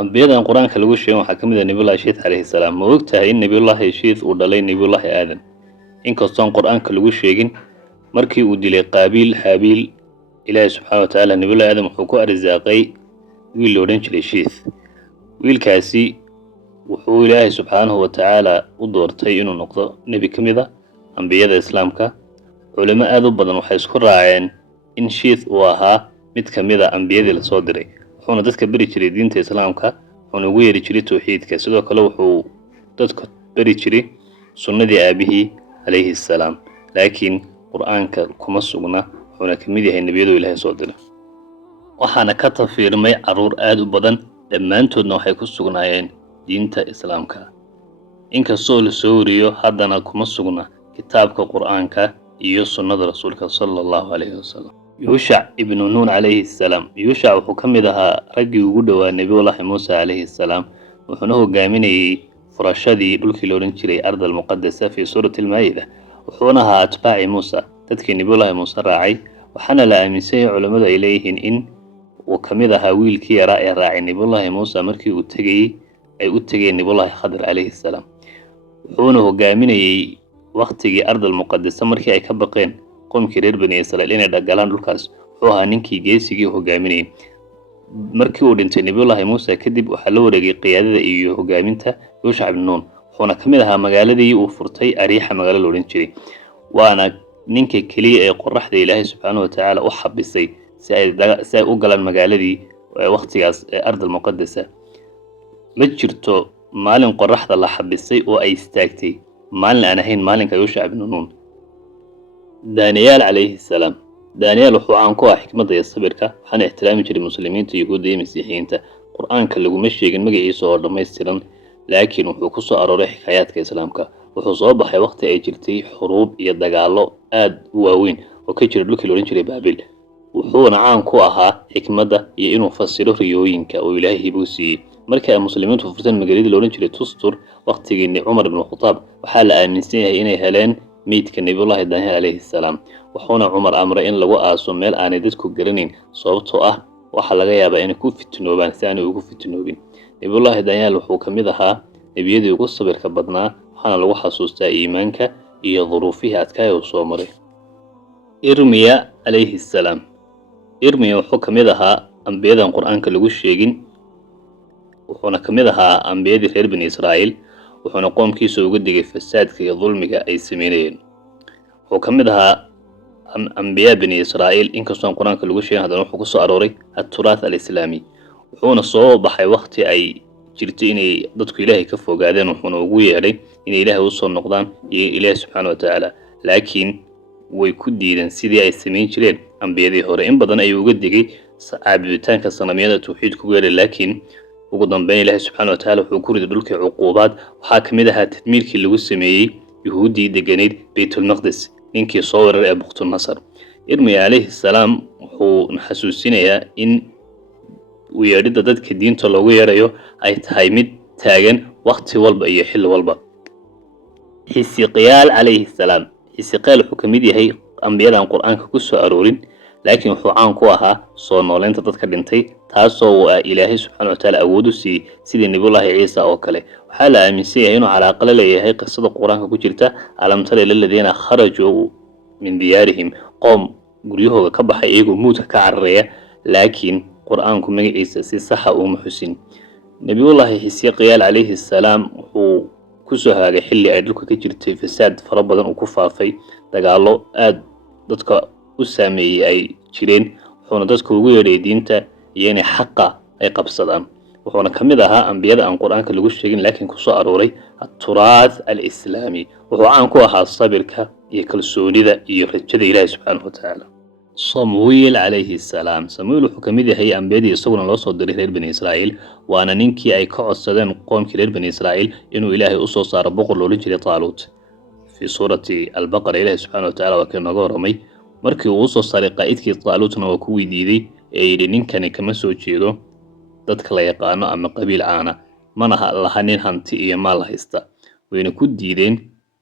ambiyadan quraanka lagu sheegay waxaa kamid ah nabiyullaahi shiith alayhi salaam. Ma ogtahay in nabiyullaahi shiith uu dhalay nabiyullaahi aadan inkastoo quraanka lagu sheegin markii uu dilay qaabiil haabiil ilaahay subxaanahu wa ta'aala nabiyullaahi aadan wuxuu ku arsaaqay wiil la odhan jiray shiith. wiilkaasi wuxuu ilaahay subxaanahu wa ta'aala u doortay inuu noqdo nebi ka mid ah ambiyada islaamka. culimo aad u badan waxay isku raaceen in shiith uu ahaa mid ka mid ah ambiyadii la soo diray, wuxuuna dadka bari jiray diinta islaamka, wuxuuna ugu yeeri jiray tawxiidka. sidoo kale wuxuu dadka bari jiray sunnadii aabihii calayhi salaam, laakiin qur'aanka kuma sugna, wuxuuna ka mid yahay nebiyadu ilaahay soo diray. waxaana ka tafiirmay caruur aad u badan, dhammaantoodna waxay ku sugnaayeen diinta islaamka. inkastoo la soo wariyo haddana kuma sugna kitaabka qur'aanka iyo sunnada rasuulka sallallahu alayhi wasallam. yuushac ibnu nuun calayhi salaam. yuushac wuxuu ka mid ahaa raggii ugu dhowaa nebiyullaahi muuse calayhi salaam, wuxuuna hogaaminayay furashadii dhulkii la odhan jiray ardal almuqadasa fi suurati almaa'ida. wuxuuna ahaa atbaaci muusa, dadkii nebiyullaahi muuse raacay. waxaana la aaminsan yahay culammadu ay leeyihiin in uu ka mid ahaa wiilkii yaraa ee raacay nebiyullaahi muuse markii uu ay u tegeen nebiyullaahi khadir calayhi salaam. wuxuuna hogaaminayay waqtigii ardal muqadasa markii ay ka baqeen qoomkii reer bani israa'iil inay dhagalaan dhulkaas. wuxuu ahaa ninkii geesigii hogaaminayay. markii uu dhintay nebiyullaahi muuse kadib waxaa la wareegay qiyaadada iyo hogaaminta yuushac ibnu nuun, wuxuuna ka mid ahaa magaaladii uu furtay ariixa magaalo la odhan jiray. waana ninka keliya ee qoraxda ilaahay subxaanahu wa ta'aala u xabisay si ay u galaan magaaladii waqtigaas ee ardal muqadasa. ma jirto maalin qoraxda la xabisay oo ay istaagtay maalin aan ahayn maalinka yuushac ibnu nuun. daaniyaal calayhi salaam. daaniyaal wuxuu caan ku ahaa xikmadda iyo sabirka, waxaana ixtiraami jiray muslimiinta, yuhuudda iyo masiixiyiinta. qur'aanka laguma sheegin magaciisa oo dhammaystiran, laakiin wuxuu ku soo arooray xikaayaadka islaamka. wuxuu soo baxay waqti ay jirtay xuruub iyo dagaallo aad u waaweyn oo ka jira dhulkii la odhan jiray baabil. wuxuuna caan ku ahaa xikmadda iyo inuu fasiro riyooyinka oo ilaahay hibuu siiyey. markii ay muslimiintu furteen magaaladii la odhan jiray tustur waqtigii cumar ibnu khataab, waxaa la aaminsan yahay inay heleen meydka nebiyullaahi daaniyaal calayhi salaam. wuxuuna cumar amray in lagu aaso meel aanay dadku garanayn, sababtoo ah waxaa laga yaabaa inay ku fitnoobaan si aanay ugu fitnoobin. nebiyullaahi daaniyaal wuxuu ka mid ahaa nebiyadii ugu sabirka badnaa, waxaana lagu xasuustaa iimaanka iyo duruufihii adkaaya uu soo maray. irmiya calayhi salaam. irmiya wuxuu ka mid ahaa ambiyadan qur'aanka lagu sheegin, wuxuuna ka mid ahaa ambiyadii reer bani israa'iil, wuxuuna qoomkiisa uga digay fasaadka iyo dulmiga ay sameynayeen. wuxuu ka mid ahaa ambiyaa bani israa'iil, inkastoo qur'aanka lagu sheegin haddana wuxuu ku soo arooray at-turaath al-islaami. wuxuuna soo baxay waqti ay jirto inay dadku ilaahay ka fogaadeen, wuxuuna ugu yeedhay inay ilaahay u soo noqdaan iyo ilaahay subxaanahu wa ta'aala, laakiin way ku diideen sidii ay samayn jireen ambiyadii hore. in badan ayuu uga digay caabuditaanka sanamyada tawxiidka ugu yeedhay, laakiin ugu dambeyn ilaahay subxaanahu wa ta'aala wuxuu ku riday dhulkii cuquubaad. waxaa ka mid ahaa tadmiirkii lagu sameeyey yuhuuddii deganeyd baytulmaqdis, ninkii soo weerar ee buqtunasar. irmiya calayhi salaam wuxuu xasuusinayaa in u yeedhidda dadka diinta loogu yeedhayo ay tahay mid taagan waqti walba iyo xilli walba. xisiqiyaal calayhi salaam. xisiqiyaal wuxuu ka mid yahay ambiyadan qur'aanka ku soo aroorin, laakiin wuxuu caan ku ahaa soo nooleynta dadka dhintay, taasoo uu ilaahay subxaanahu wa ta'aala awood u siiyey sidii nebiyullaahi ciisa oo kale. waxaa la aaminsan yahay inuu calaaqa la leeyahay qisada qur'aanka ku jirta alam tara ila aladiina kharajuu min diyaarihim, qoom guryahooda ka baxay iyagoo muudka ka cararaya, laakiin qur'aanku magaciisa si saxa uma xusin. nebiyullaahi xisiqiyaal calayhi salaam wuxuu ku soo haagay xilli ay dhulka ka jirtay fasaad fara badan uu ku faafay, dagaallo aad dadka u saameeyey ay jireen, wuxuuna dadka ugu yeedhay diinta iyo inay xaqa ay qabsadaan. wuxuuna ka mid ahaa ambiyada aan qur'aanka lagu sheegin laakiin ku soo arooray at-turaath al-islaami. wuxuu caan ku ahaa sabirka iyo kalsoonida iyo rajada ilaahay subxaanahu wa ta'aala. samuel calayhi salaam. samuel wuxuu ka mid yahay ambiyadii isaguna loo soo diray reer bani israa'iil, waana ninkii ay ka codsadeen qoomkii reer bani israa'iil inuu ilaahay u soo saaro boqor loolan jiray taaluut. fi suurati albaqara ilaahay subxaanahu wa ta'aala waa kii nooga warramay markii uu soo saaray qaa'idkii taaluutna waa ku weydiiday ee yidhi ninkani kama soo jeedo dadka la yaqaano ama qabiil caana, mana laha nin hanti iyo maal haysta. wayna ku diideen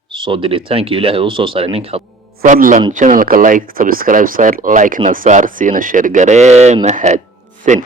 soo diritaankii ilaahay u soo saaray ninka. fadlan channelka like, subscribe, like na saar, siina share garee mahadsan.